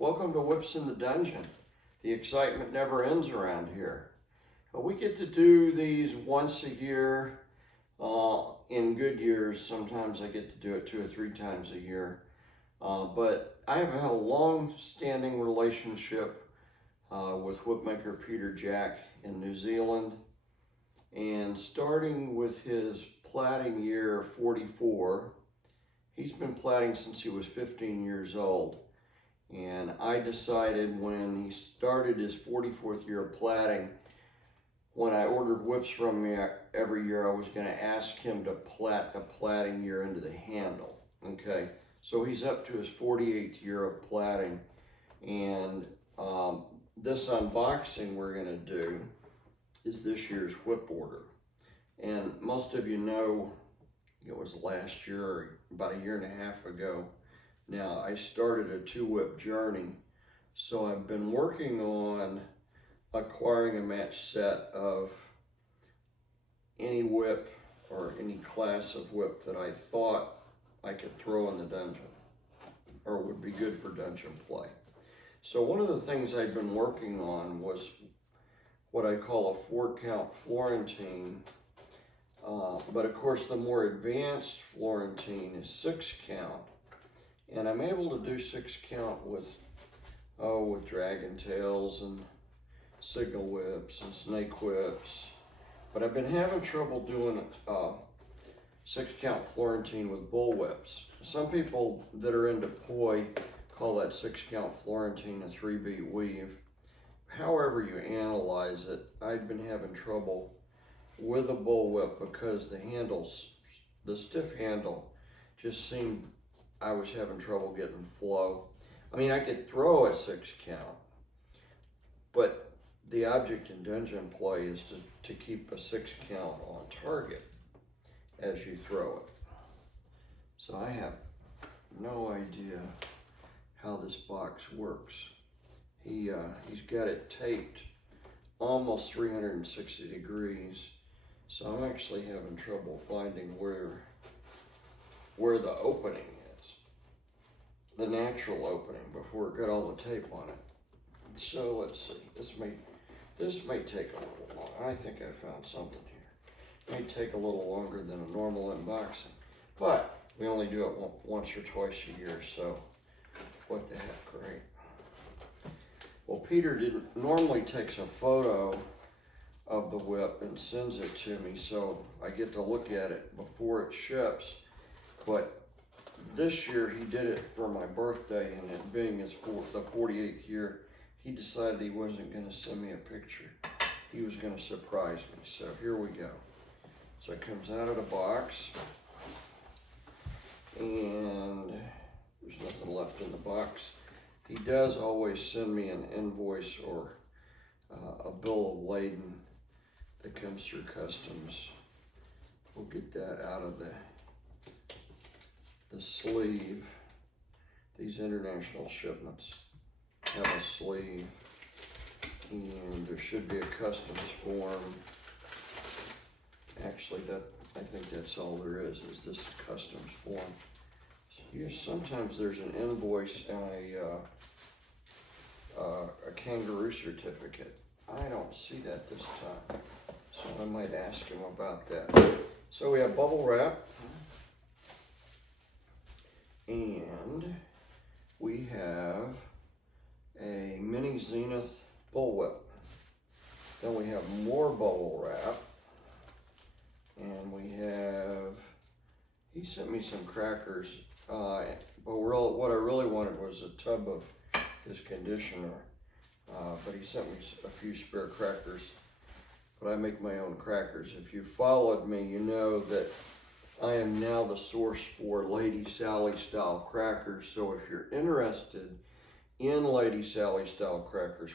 Welcome to Whips in the Dungeon. The excitement never ends around here. We get to do these once a year. In good years, sometimes I get to do it 2 or 3 times a year. But I have a long-standing relationship with whipmaker Peter Jack in New Zealand. And starting with his plaiting year 44, he's been plaiting since he was 15 years old. And I decided when he started his 44th year of plaiting, when I ordered whips from me every year, I was going to ask him to plait the plaiting year into the handle. Okay, so he's up to his 48th year of plaiting, and this unboxing we're going to do is this year's whip order. And most of you know, it was last year, or about a year and a half ago. Now, I started a 2-whip journey, so I've been working on acquiring a match set of any whip or any class of whip that I thought I could throw in the dungeon or would be good for dungeon play. So one of the things I've been working on was what I call a 4-count Florentine, but of course the more advanced Florentine is 6-count. And I'm able to do 6-count with dragon tails and signal whips and snake whips. But I've been having trouble doing 6-count Florentine with bullwhips. Some people that are into poi call that 6-count Florentine a 3-beat weave. However you analyze it, I've been having trouble with a bullwhip because the stiff handle just seemed I was having trouble getting flow. I mean, I could throw a 6-count, but the object in dungeon play is to keep a 6-count on target as you throw it. So I have no idea how this box works. He's got it taped almost 360 degrees, so I'm actually having trouble finding where the opening is, the natural opening, before it got all the tape on it. So let's see, this may take a little long. I think I found something here. It may take a little longer than a normal unboxing, but we only do it once or twice a year, so what the heck, right? Well, Peter normally takes a photo of the whip and sends it to me, so I get to look at it before it ships. But this year he did it for my birthday, and it being the 48th year, he decided he wasn't going to send me a picture. He was going to surprise me. So here we go. So it comes out of the box, and there's nothing left in the box. He does always send me an invoice or a bill of lading that comes through customs. We'll get that out of the sleeve. These international shipments have a sleeve, and there should be a customs form. Actually, I think that's all there is this customs form. Sometimes there's an invoice and a kangaroo certificate. I don't see that this time, so I might ask him about that. So we have bubble wrap, and we have a mini-zenith bullwhip. Then we have more bubble wrap, and he sent me some crackers, but what I really wanted was a tub of his conditioner, but he sent me a few spare crackers, but I make my own crackers. If you followed me, you know that I am now the source for Lady Sally style crackers. So if you're interested in Lady Sally style crackers,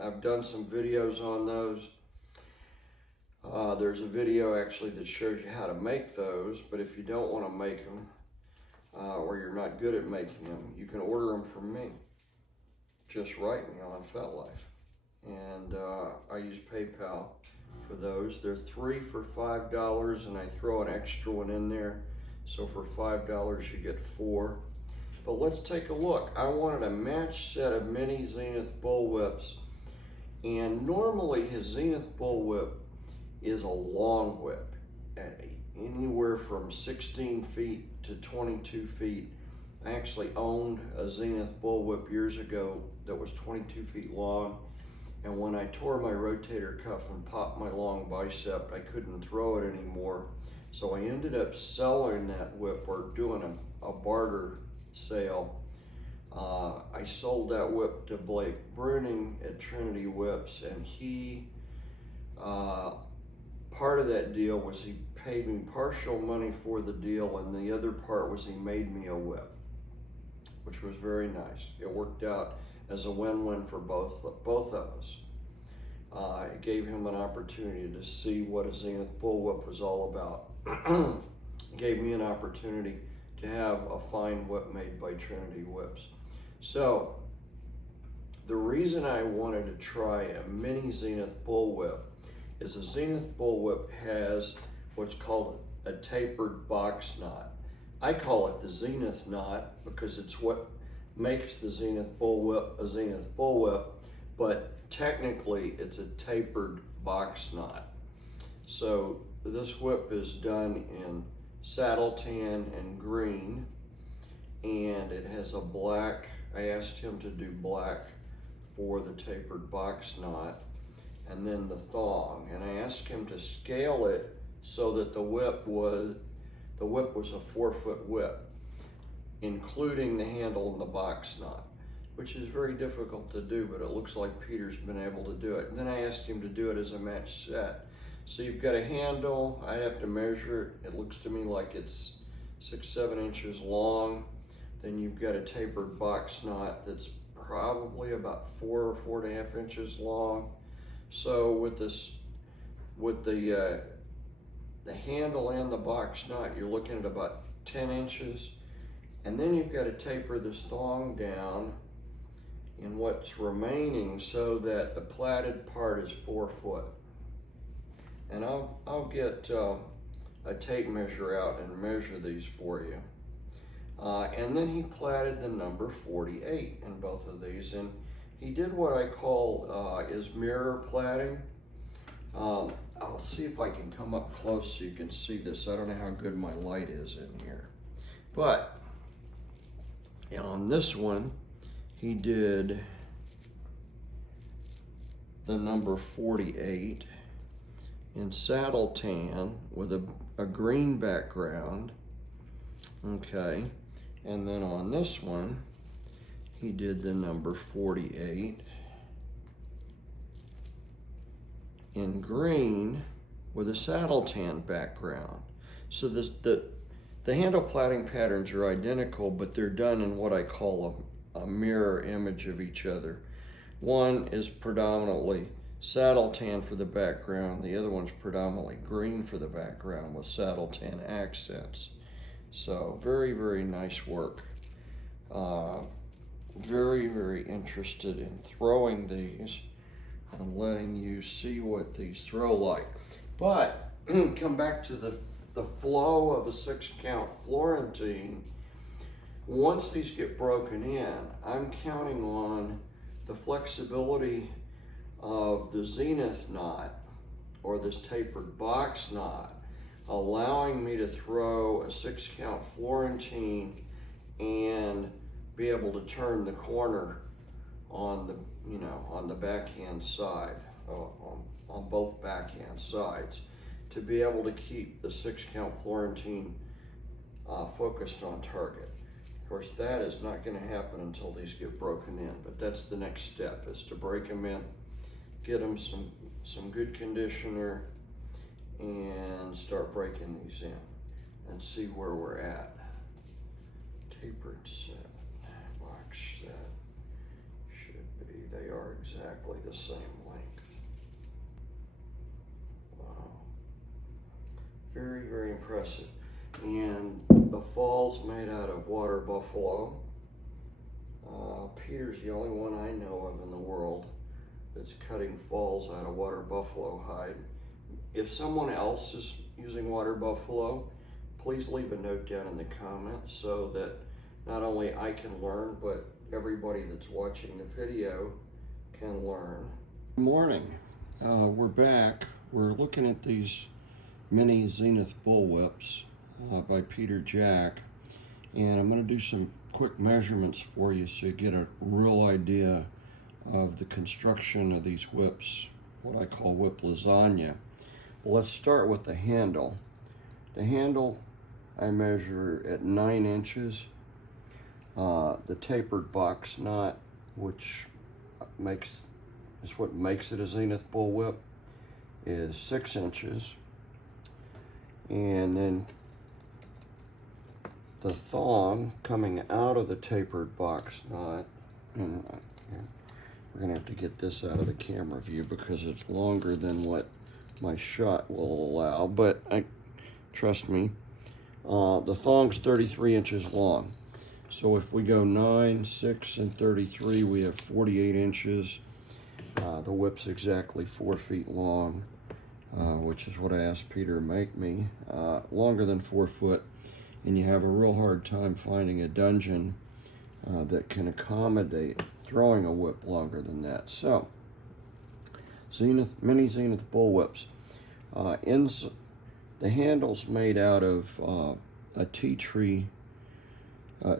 I've done some videos on those. There's a video actually that shows you how to make those, but if you don't want to make them, or you're not good at making them, you can order them from me. Just write me on FetLife. And I use PayPal for those. They're 3 for $5, and I throw an extra one in there. So for $5, you get 4. But let's take a look. I wanted a matched set of mini Zenith Bullwhips, and normally his Zenith Bullwhip is a long whip, anywhere from 16 feet to 22 feet. I actually owned a Zenith Bullwhip years ago that was 22 feet long, and when I tore my rotator cuff and popped my long bicep, I couldn't throw it anymore. So I ended up selling that whip, or doing a barter sale. I sold that whip to Blake Bruning at Trinity Whips, and he, part of that deal was he paid me partial money for the deal, and the other part was he made me a whip, which was very nice. It worked out as a win-win for both of us. It gave him an opportunity to see what a Zenith Bullwhip was all about. It gave me an opportunity to have a fine whip made by Trinity Whips. So the reason I wanted to try a mini Zenith Bullwhip is a Zenith Bullwhip has what's called a tapered box knot. I call it the Zenith knot because it's what makes the Zenith Bullwhip a Zenith Bullwhip, but technically it's a tapered box knot. So this whip is done in saddle tan and green, and it has a black. I asked him to do black for the tapered box knot, and then the thong, and I asked him to scale it so that the whip was a 4-foot whip, including the handle and the box knot, which is very difficult to do, but it looks like Peter's been able to do it. And then I asked him to do it as a matched set. So you've got a handle. I have to measure it. It looks to me like it's 6-7 inches long. Then you've got a tapered box knot that's probably about 4 or 4.5 inches long. So with the handle and the box knot, you're looking at about 10 inches. And then you've got to taper this thong down in what's remaining so that the plaited part is 4 foot. And I'll get a tape measure out and measure these for you. And then he plaited the number 48 in both of these, and he did what I call is mirror plaiting. I'll see if I can come up close so you can see this. I don't know how good my light is in here, but on this one he did the number 48 in saddle tan with a green background. Okay, and then on this one he did the number 48 in green with a saddle tan background. So the handle plaiting patterns are identical, but they're done in what I call a mirror image of each other. One is predominantly saddle tan for the background, the other one's predominantly green for the background with saddle tan accents. So very, very nice work. Very, very interested in throwing these and letting you see what these throw like. But come back to the flow of a 6-count Florentine. Once these get broken in, I'm counting on the flexibility of the Zenith knot, or this tapered box knot, allowing me to throw a 6-count Florentine and be able to turn the corner on the backhand side, on both backhand sides, to be able to keep the 6-count Florentine focused on target. Of course, that is not going to happen until these get broken in, but that's the next step, is to break them in, get them some good conditioner, and start breaking these in and see where we're at. Tapered set, box set, should be, they are exactly the same length. Wow, very, very impressive. And the fall's made out of water buffalo. Peter's the only one I know of in the world that's cutting falls out of water buffalo hide. If someone else is using water buffalo, please leave a note down in the comments so that not only I can learn, but everybody that's watching the video can learn. Good morning. We're back. We're looking at these mini Zenith Bullwhips by Peter Jack, and I'm going to do some quick measurements for you so you get a real idea of the construction of these whips, what I call whip lasagna. Well, let's start with the handle. The handle I measure at 9 inches. The tapered box knot, which is what makes it a Zenith Bullwhip, is 6 inches. And then the thong coming out of the tapered box knot, and we're gonna have to get this out of the camera view because it's longer than what my shot will allow, but trust me, the thong's 33 inches long. So if we go 9, 6, and 33, we have 48 inches. The whip's exactly 4 feet long, which is what I asked Peter to make me, longer than 4 foot. And you have a real hard time finding a dungeon that can accommodate throwing a whip longer than that. So, mini Zenith Bullwhips. The handle's made out of a tea tree, a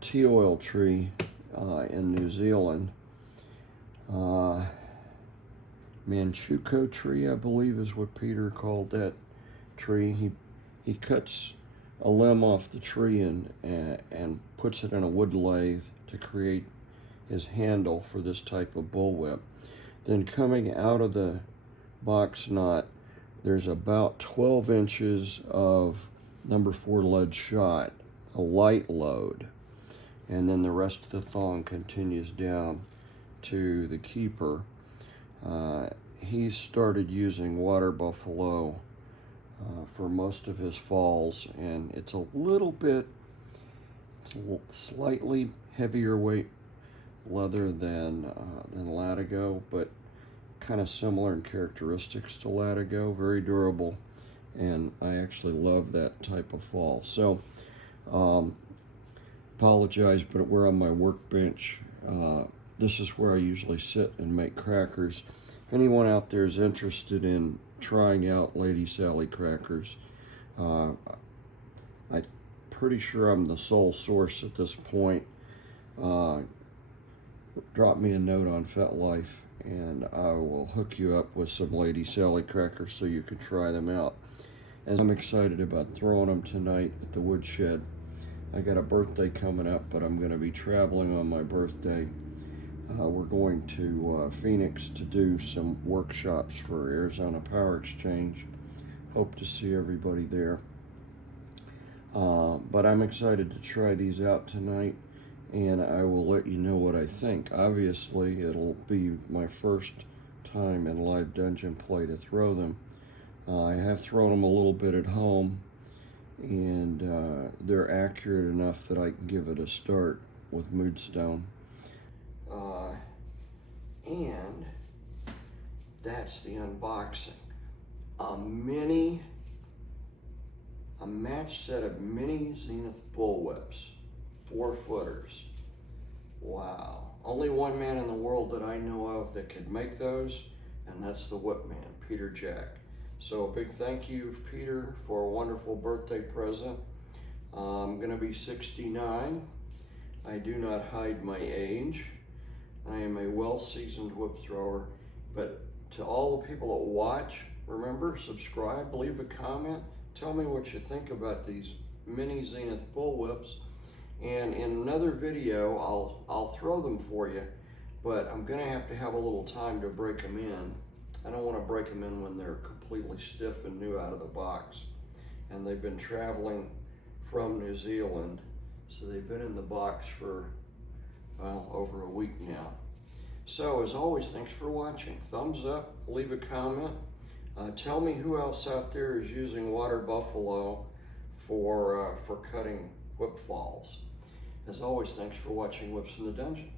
tea oil tree in New Zealand. Manuka tree, I believe, is what Peter called that tree. He cuts a limb off the tree and puts it in a wood lathe to create his handle for this type of bullwhip. Then coming out of the box knot, there's about 12 inches of number 4 lead shot, a light load, and then the rest of the thong continues down to the keeper. He started using water buffalo for most of his falls, and it's a slightly heavier weight leather than Latigo, but kind of similar in characteristics to Latigo, very durable, and I actually love that type of fall. So, apologize, but we're on my workbench. This is where I usually sit and make crackers. If anyone out there is interested in trying out Lady Sally crackers, I'm pretty sure I'm the sole source at this point. Drop me a note on FetLife and I will hook you up with some Lady Sally crackers so you can try them out. And I'm excited about throwing them tonight at the woodshed. I got a birthday coming up, but I'm going to be traveling on my birthday. We're going to Phoenix to do some workshops for Arizona Power Exchange. Hope to see everybody there. But I'm excited to try these out tonight, and I will let you know what I think. Obviously, it'll be my first time in live dungeon play to throw them. I have thrown them a little bit at home, and they're accurate enough that I can give it a start with Moodstone. And that's the unboxing. A match set of mini Zenith Bullwhips, 4-footers. Wow. Only one man in the world that I know of that could make those, and that's the whip man, Peter Jack. So a big thank you, Peter, for a wonderful birthday present. I'm gonna be 69. I do not hide my age. I am a well-seasoned whip thrower, but to all the people that watch, remember, subscribe, leave a comment, tell me what you think about these mini Zenith Bullwhips, and in another video, I'll throw them for you, but I'm gonna have to have a little time to break them in. I don't wanna break them in when they're completely stiff and new out of the box, and they've been traveling from New Zealand, so they've been in the box for, well, over a week now. So as always, thanks for watching. Thumbs up, leave a comment. Tell me who else out there is using water buffalo for cutting whip falls. As always, thanks for watching Whips in the Dungeon.